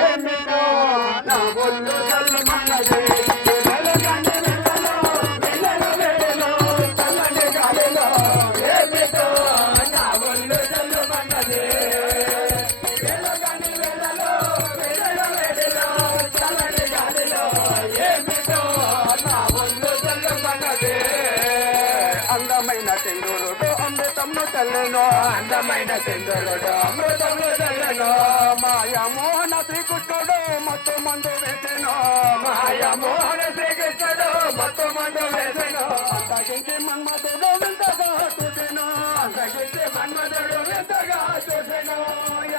ఏమిటో నా ఒళ్ళు చల్లమన్నది అందమైన సింధురుడు అమృతంలో చల్లెను అందమైన సింధురుడు అమృతంలో చల్లెను మాయమోహన శ్రీకృష్ణుడు మత్తు మందు వేసెను మాయమోహన శ్రీకృష్ణుడు మత్తు మందు వేసెను అంతకించి మన్మధుడు వింతగా చూసెను అంతకించి మన్మధుడు వింతగా చూసెను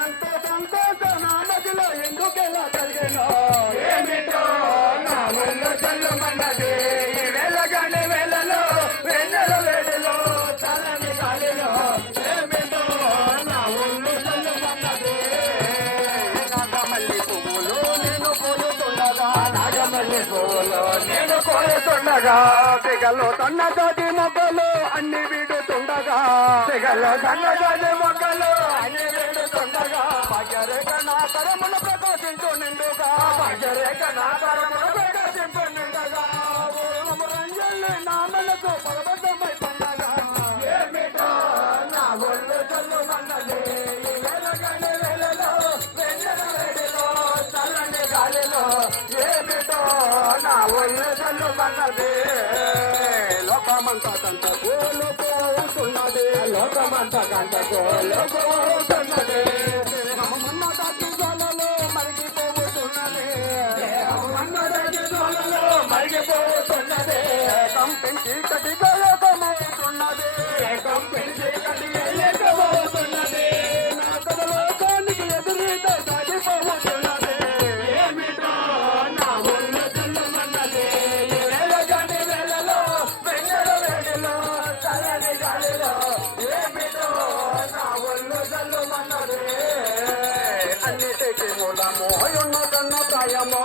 ఎంతో సంతోషం నా మధ్యలో ఎందుకెలా కలిగెను ఏమిటో నా ఒళ్ళు చల్లమన్నది వేళగానే వేళలో వెన్నెల వేడిలో చల్లని గాలిలో ఏమిటో నా ఒళ్ళు చల్లమన్నది నాగమల్లి పువ్వులు నేను కోరుతుండగా నాగమల్లి పువ్వులు నేను కోరుతుండగా తెగలో సన్నజాతి మొక్కలు అన్ని వీడుతుండగా తెగలో సన్నజాతి మొక్కలు అన్ని వీడుతుండగా భాగ్యరేఖ నా తరమును ప్రకాశించు నిండుగా భాగ్యరేఖ నా తరమును ప్రకాశించు నిండుగా రంజల్ని నా మనకు పర్వతమై పండగా ఏమిటో నా ఒళ్ళు చల్లుమన్నది వెలగని వెలలో వెన్నెల వేడిలో చల్లని గాలిలో ఏమిటో నా ఒళ్ళు చల్లుమన్నది లోకమంతా కంట కోలుపోతున్నది లోకమంతా కంట కోలుపోతున్నది మన్నదాటి జోలలో మరిగిపోతున్నది మన్నదాటి జోలలో మరిగిపోతున్నది కంపెనీ కటిగా ఏకమవుతున్నది కంపెనీ కటిగా ఏకమవుతున్నది నా కథలోకానికి ఎదురీత సాగిపోతున్నది ఏమిటో నా ఒళ్ళు చల్లమన్నది వేళగాని వేళలో వెన్నెల వేడిలో చల్లని గాలిలో ఏమిటో నా ఒళ్ళు చల్లమన్నది అన్నిటికీ మూలమో ఉన్నదన్న ప్రాయమో